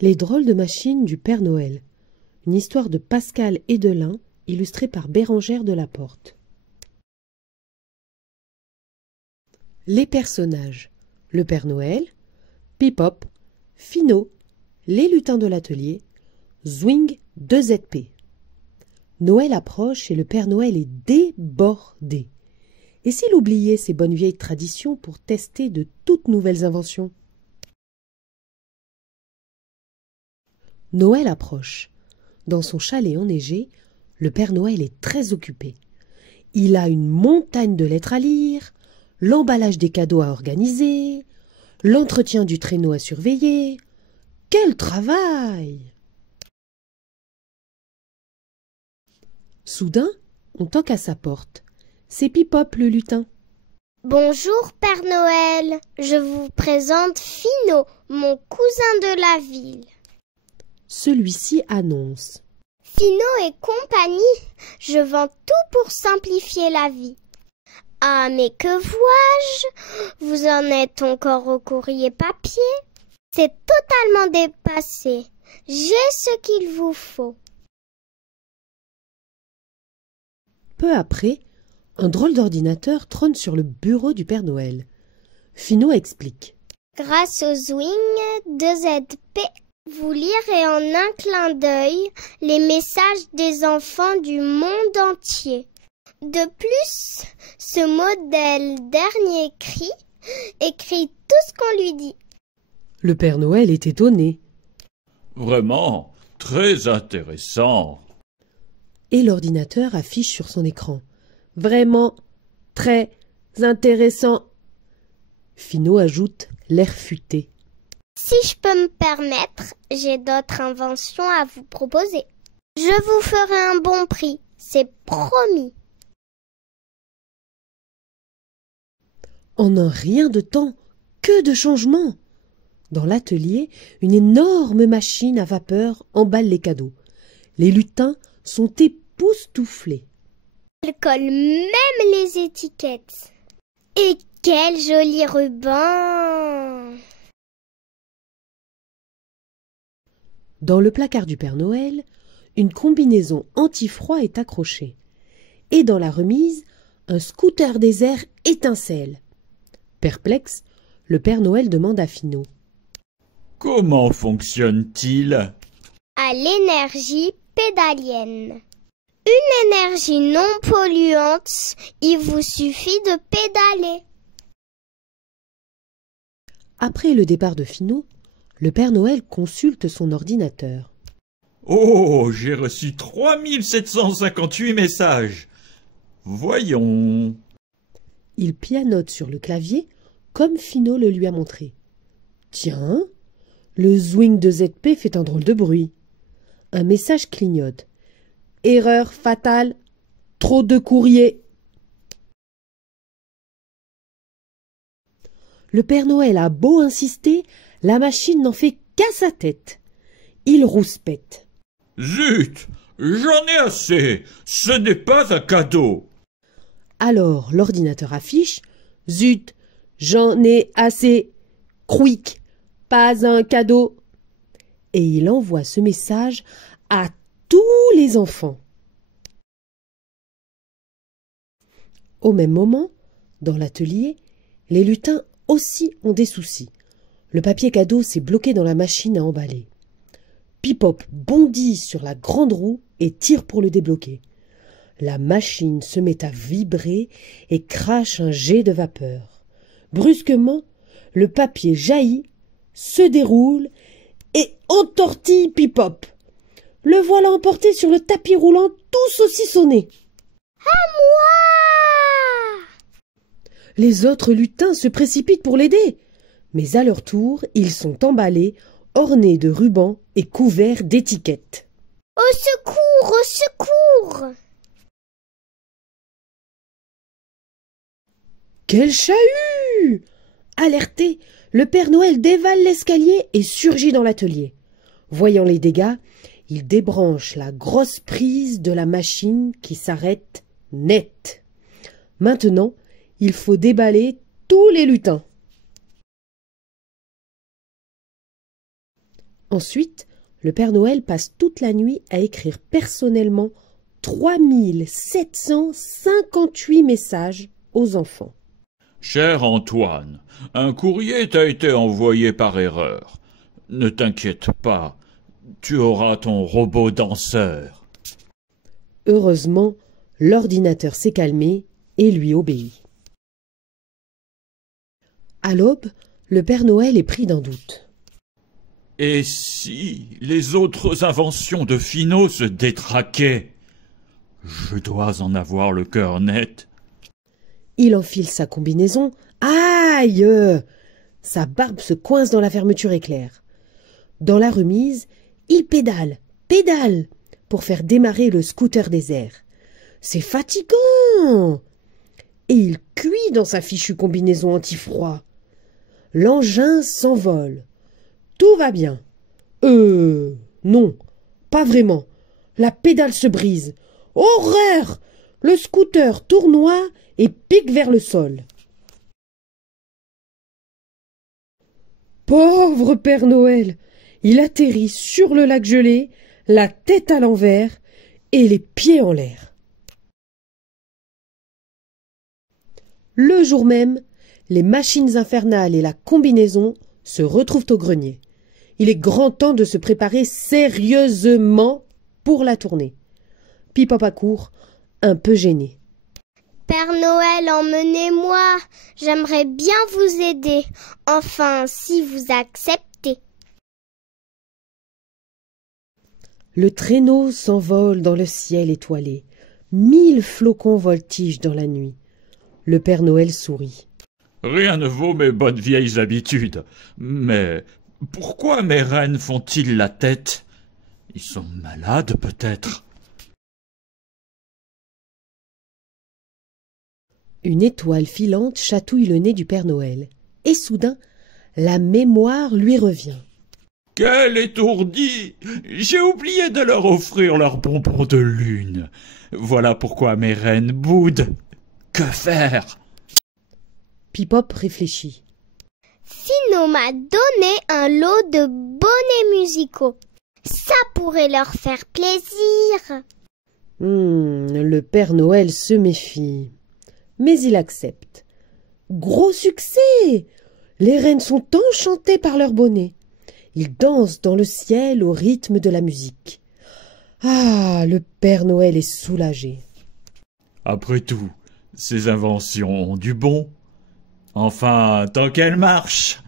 Les drôles de machines du Père Noël. Une histoire de Pascal Edelin, illustrée par Bérengère de la Porte. Les personnages. Le Père Noël, Pip-Pop, Finot, les lutins de l'atelier, Zwing 2ZP. Noël approche et le Père Noël est débordé. Et s'il oubliait ses bonnes vieilles traditions pour tester de toutes nouvelles inventions? Noël approche. Dans son chalet enneigé, le Père Noël est très occupé. Il a une montagne de lettres à lire, l'emballage des cadeaux à organiser, l'entretien du traîneau à surveiller. Quel travail! Soudain, on toque à sa porte. C'est Pip-Pop le lutin. Bonjour Père Noël, je vous présente Finot, mon cousin de la ville. Celui-ci annonce. Finot et compagnie, je vends tout pour simplifier la vie. Ah, mais que vois-je? Vous en êtes encore au courrier papier? C'est totalement dépassé. J'ai ce qu'il vous faut. Peu après, un drôle d'ordinateur trône sur le bureau du Père Noël. Finot explique. Grâce au Zwing 2ZP, vous lirez en un clin d'œil les messages des enfants du monde entier. De plus, ce modèle dernier cri écrit tout ce qu'on lui dit. Le Père Noël est étonné. Vraiment, très intéressant. Et l'ordinateur affiche sur son écran. Vraiment, très intéressant. Finot ajoute l'air futé. Si je peux me permettre, j'ai d'autres inventions à vous proposer. Je vous ferai un bon prix, c'est promis. En un rien de temps, que de changements! Dans l'atelier, une énorme machine à vapeur emballe les cadeaux. Les lutins sont époustouflés. Elle colle même les étiquettes. Et quel joli ruban! Dans le placard du Père Noël, une combinaison anti-froid est accrochée. Et dans la remise, un scooter désert étincelle. Perplexe, le Père Noël demande à Finot. Comment fonctionne-t-il? À l'énergie pédalienne. Une énergie non polluante, il vous suffit de pédaler. Après le départ de Finot, le Père Noël consulte son ordinateur. Oh, j'ai reçu 3758 messages. Voyons. Il pianote sur le clavier comme Finot le lui a montré. Tiens, le Zwing 2ZP fait un drôle de bruit. Un message clignote. Erreur fatale, trop de courrier. Le Père Noël a beau insister, la machine n'en fait qu'à sa tête. Il rouspète. Zut, j'en ai assez. Ce n'est pas un cadeau. Alors l'ordinateur affiche. Zut, j'en ai assez. Quick, pas un cadeau. Et il envoie ce message à tous les enfants. Au même moment, dans l'atelier, les lutins aussi ont des soucis. Le papier cadeau s'est bloqué dans la machine à emballer. Pip-Pop bondit sur la grande roue et tire pour le débloquer. La machine se met à vibrer et crache un jet de vapeur. Brusquement, le papier jaillit, se déroule et entortille Pip-Pop. Le voilà emporté sur le tapis roulant, tout saucissonné. À moi! Les autres lutins se précipitent pour l'aider. Mais à leur tour, ils sont emballés, ornés de rubans et couverts d'étiquettes. Au secours! Au secours! Quel chahut! Alerté, le Père Noël dévale l'escalier et surgit dans l'atelier. Voyant les dégâts, il débranche la grosse prise de la machine qui s'arrête net. Maintenant, il faut déballer tous les lutins. Ensuite, le Père Noël passe toute la nuit à écrire personnellement 3758 messages aux enfants. Cher Antoine, un courrier t'a été envoyé par erreur. Ne t'inquiète pas, tu auras ton robot danseur. Heureusement, l'ordinateur s'est calmé et lui obéit. À l'aube, le Père Noël est pris d'un doute. Et si les autres inventions de Finot se détraquaient? Je dois en avoir le cœur net. Il enfile sa combinaison. Aïe! Sa barbe se coince dans la fermeture éclair. Dans la remise, il pédale, pour faire démarrer le scooter des airs. C'est fatigant! Et il cuit dans sa fichue combinaison anti-froid. L'engin s'envole. Tout va bien. Non, pas vraiment. La pédale se brise. Horreur! Le scooter tournoie et pique vers le sol. Pauvre Père Noël! Il atterrit sur le lac gelé, la tête à l'envers et les pieds en l'air. Le jour même, les machines infernales et la combinaison se retrouvent au grenier. Il est grand temps de se préparer sérieusement pour la tournée. Pip-Pop accourt, un peu gêné. Père Noël, emmenez-moi. J'aimerais bien vous aider. Enfin, si vous acceptez. Le traîneau s'envole dans le ciel étoilé. 1000 flocons voltigent dans la nuit. Le Père Noël sourit. Rien ne vaut mes bonnes vieilles habitudes. Mais pourquoi mes rennes font-ils la tête? Ils sont malades peut-être. Une étoile filante chatouille le nez du Père Noël. Et soudain, la mémoire lui revient. Quel étourdi! J'ai oublié de leur offrir leurs bonbons de lune. Voilà pourquoi mes rennes boudent. Que faire? Pip-Pop réfléchit. Finot m'a donné un lot de bonnets musicaux. Ça pourrait leur faire plaisir. Le Père Noël se méfie. Mais il accepte. Gros succès! Les rennes sont enchantées par leurs bonnets. Ils dansent dans le ciel au rythme de la musique. Ah, le Père Noël est soulagé. Après tout, ces inventions ont du bon. Enfin, tant qu'elles marchent.